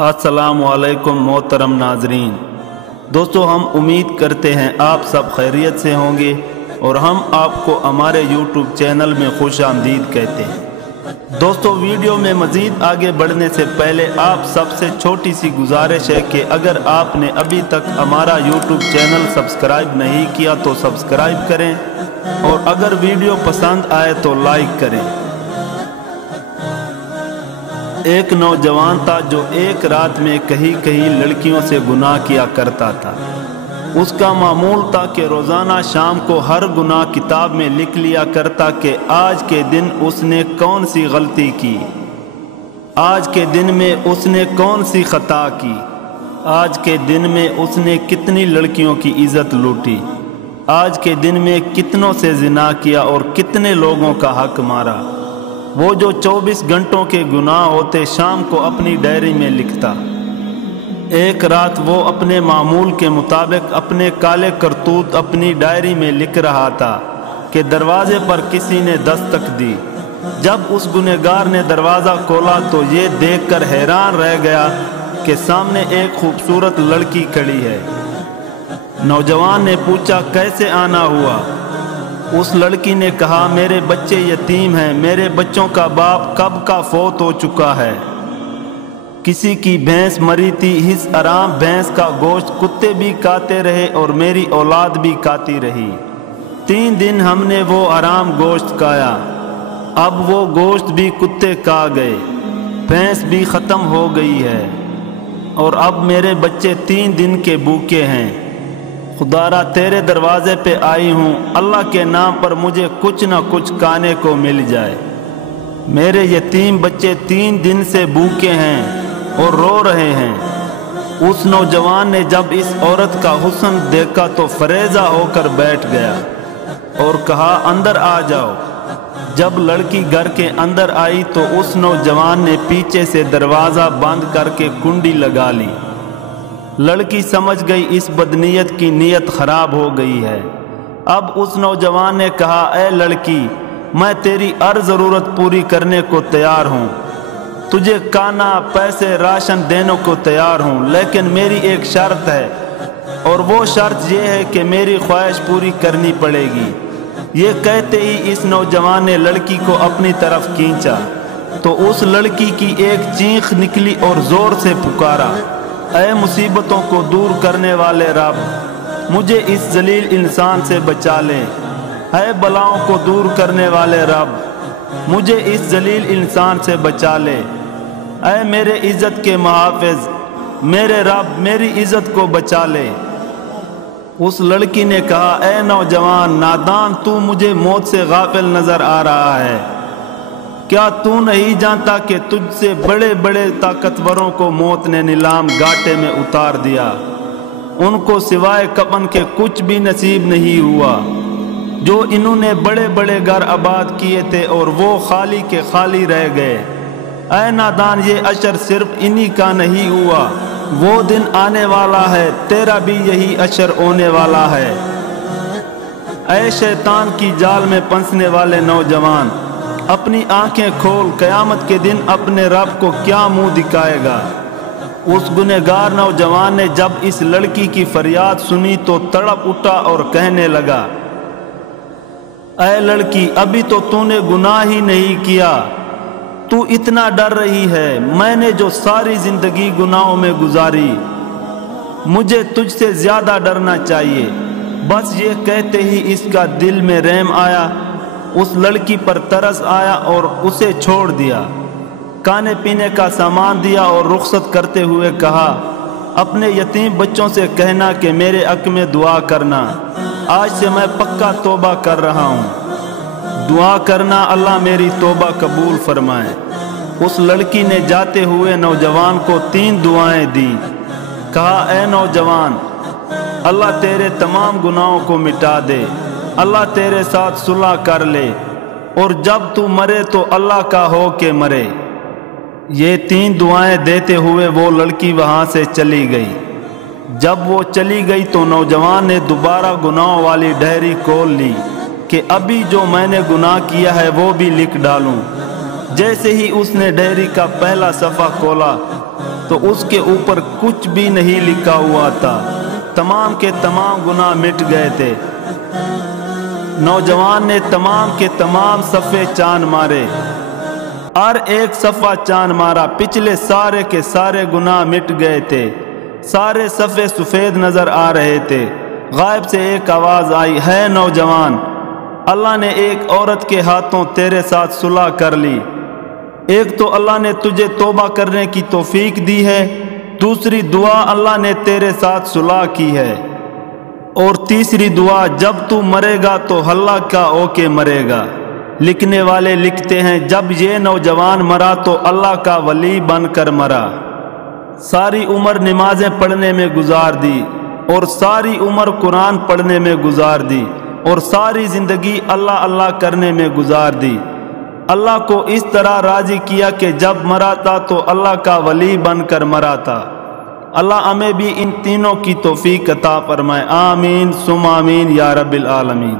अस्सलाम वालेकुम मोहतरम नाजरीन। दोस्तों, हम उम्मीद करते हैं आप सब खैरियत से होंगे और हम आपको हमारे YouTube चैनल में खुश आमदीद कहते हैं। दोस्तों, वीडियो में मज़ीद आगे बढ़ने से पहले आप सबसे छोटी सी गुजारिश है कि अगर आपने अभी तक हमारा YouTube चैनल सब्सक्राइब नहीं किया तो सब्सक्राइब करें और अगर वीडियो पसंद आए तो लाइक करें। एक नौजवान था जो एक रात में कहीं कहीं लड़कियों से गुनाह किया करता था। उसका मामूल था कि रोज़ाना शाम को हर गुनाह किताब में लिख लिया करता कि आज के दिन उसने कौन सी गलती की, आज के दिन में उसने कौन सी खता की, आज के दिन में उसने कितनी लड़कियों की इज्जत लूटी, आज के दिन में कितनों से जिना किया और कितने लोगों का हक मारा। वो जो 24 घंटों के गुनाह होते शाम को अपनी डायरी में लिखता। एक रात वो अपने मामूल के मुताबिक अपने काले करतूत अपनी डायरी में लिख रहा था कि दरवाजे पर किसी ने दस्तक दी। जब उस गुनहगार ने दरवाज़ा खोला तो ये देखकर हैरान रह गया कि सामने एक खूबसूरत लड़की खड़ी है। नौजवान ने पूछा, कैसे आना हुआ? उस लड़की ने कहा, मेरे बच्चे यतीम हैं, मेरे बच्चों का बाप कब का फौत हो चुका है। किसी की भैंस मरी थी, इस आराम भैंस का गोश्त कुत्ते भी खाते रहे और मेरी औलाद भी खाती रही। 3 दिन हमने वो आराम गोश्त खाया, अब वो गोश्त भी कुत्ते खा गए, भैंस भी ख़त्म हो गई है और अब मेरे बच्चे 3 दिन के भूखे हैं। खुदारा तेरे दरवाजे पे आई हूँ, अल्लाह के नाम पर मुझे कुछ न कुछ खाने को मिल जाए। मेरे यतीम बच्चे 3 दिन से भूखे हैं और रो रहे हैं। उस नौजवान ने जब इस औरत का हुस्न देखा तो फरेज़ा होकर बैठ गया और कहा, अंदर आ जाओ। जब लड़की घर के अंदर आई तो उस नौजवान ने पीछे से दरवाज़ा बंद करके कुंडी लगा ली। लड़की समझ गई इस बदनीयत की नीयत खराब हो गई है। अब उस नौजवान ने कहा, ऐ लड़की, मैं तेरी हर ज़रूरत पूरी करने को तैयार हूँ, तुझे खाना पैसे राशन देने को तैयार हूँ, लेकिन मेरी एक शर्त है और वो शर्त ये है कि मेरी ख्वाहिश पूरी करनी पड़ेगी। ये कहते ही इस नौजवान ने लड़की को अपनी तरफ खींचा तो उस लड़की की एक चीख निकली और ज़ोर से पुकारा, ऐ मुसीबतों को दूर करने वाले रब, मुझे इस जलील इंसान से बचा ले। ऐ बलाओं को दूर करने वाले रब, मुझे इस जलील इंसान से बचा ले। ऐ मेरे इज़्ज़त के मुहाफ़िज़, मेरे रब, मेरी इज़्ज़त को बचा ले। उस लड़की ने कहा, ऐ नौजवान नादान, तू मुझे मौत से गाफिल नज़र आ रहा है। क्या तू नहीं जानता कि तुझसे बड़े बड़े ताकतवरों को मौत ने नीलाम घाटे में उतार दिया, उनको सिवाय कफन के कुछ भी नसीब नहीं हुआ। जो इन्होंने बड़े बड़े घर आबाद किए थे और वो खाली के खाली रह गए। ऐ नादान, ये अशर सिर्फ इन्हीं का नहीं हुआ, वो दिन आने वाला है, तेरा भी यही अशर होने वाला है। ऐ शैतान की जाल में फंसने वाले नौजवान, अपनी आंखें खोल, क़यामत के दिन अपने रब को क्या मुंह दिखाएगा। उस गुनहगार नौजवान ने जब इस लड़की की फरियाद सुनी तो तड़प उठा और कहने लगा, ऐ लड़की, अभी तो तूने गुनाह ही नहीं किया, तू इतना डर रही है। मैंने जो सारी जिंदगी गुनाहों में गुजारी, मुझे तुझसे ज्यादा डरना चाहिए। बस ये कहते ही इसका दिल में रहम आया, उस लड़की पर तरस आया और उसे छोड़ दिया। खाने पीने का सामान दिया और रुखसत करते हुए कहा, अपने यतीम बच्चों से कहना कि मेरे हक में दुआ करना, आज से मैं पक्का तौबा कर रहा हूँ, दुआ करना अल्लाह मेरी तौबा कबूल फरमाए। उस लड़की ने जाते हुए नौजवान को 3 दुआएं दी। कहा, ऐ नौजवान, अल्लाह तेरे तमाम गुनाहों को मिटा दे, अल्लाह तेरे साथ सुलह कर ले और जब तू मरे तो अल्लाह का हो के मरे। ये 3 दुआएं देते हुए वो लड़की वहाँ से चली गई। जब वो चली गई तो नौजवान ने दोबारा गुनाहों वाली डायरी खोल ली कि अभी जो मैंने गुनाह किया है वो भी लिख डालूं। जैसे ही उसने डायरी का पहला सफ़ा खोला تو اس کے اوپر کچھ بھی نہیں لکھا ہوا تھا، تمام کے تمام گناہ مٹ گئے تھے۔ نوجوان نے تمام کے تمام صفحے چاند مارے، ہر ایک صفحہ چاند مارا، پچھلے سارے کے سارے گناہ مٹ گئے تھے، سارے صفحے سفید نظر آ رہے تھے۔ غائب سے ایک آواز آئی، ہے نوجوان، اللہ نے ایک عورت کے ہاتھوں تیرے ساتھ صلح کر لی۔ ایک تو اللہ نے تجھے توبہ کرنے کی توفیق دی ہے، دوسری دعا اللہ نے تیرے ساتھ صلح کی ہے، اور تیسری دعا جب تو مرے گا تو اللہ کا ہو کے مرے گا۔ لکھنے والے لکھتے ہیں جب یہ نوجوان مرا تو اللہ کا ولی بن کر مرا۔ ساری عمر نمازیں پڑھنے میں گزار دی، اور ساری عمر قرآن پڑھنے میں گزار دی، اور ساری زندگی اللہ اللہ کرنے میں گزار دی۔ اللہ کو اس طرح راضی کیا کہ جب مرا تھا تو اللہ کا ولی بن کر مرا تھا۔ اللہ ہمیں بھی ان تینوں کی توفیق عطا فرمائے، آمین ثم آمین یا رب العالمین۔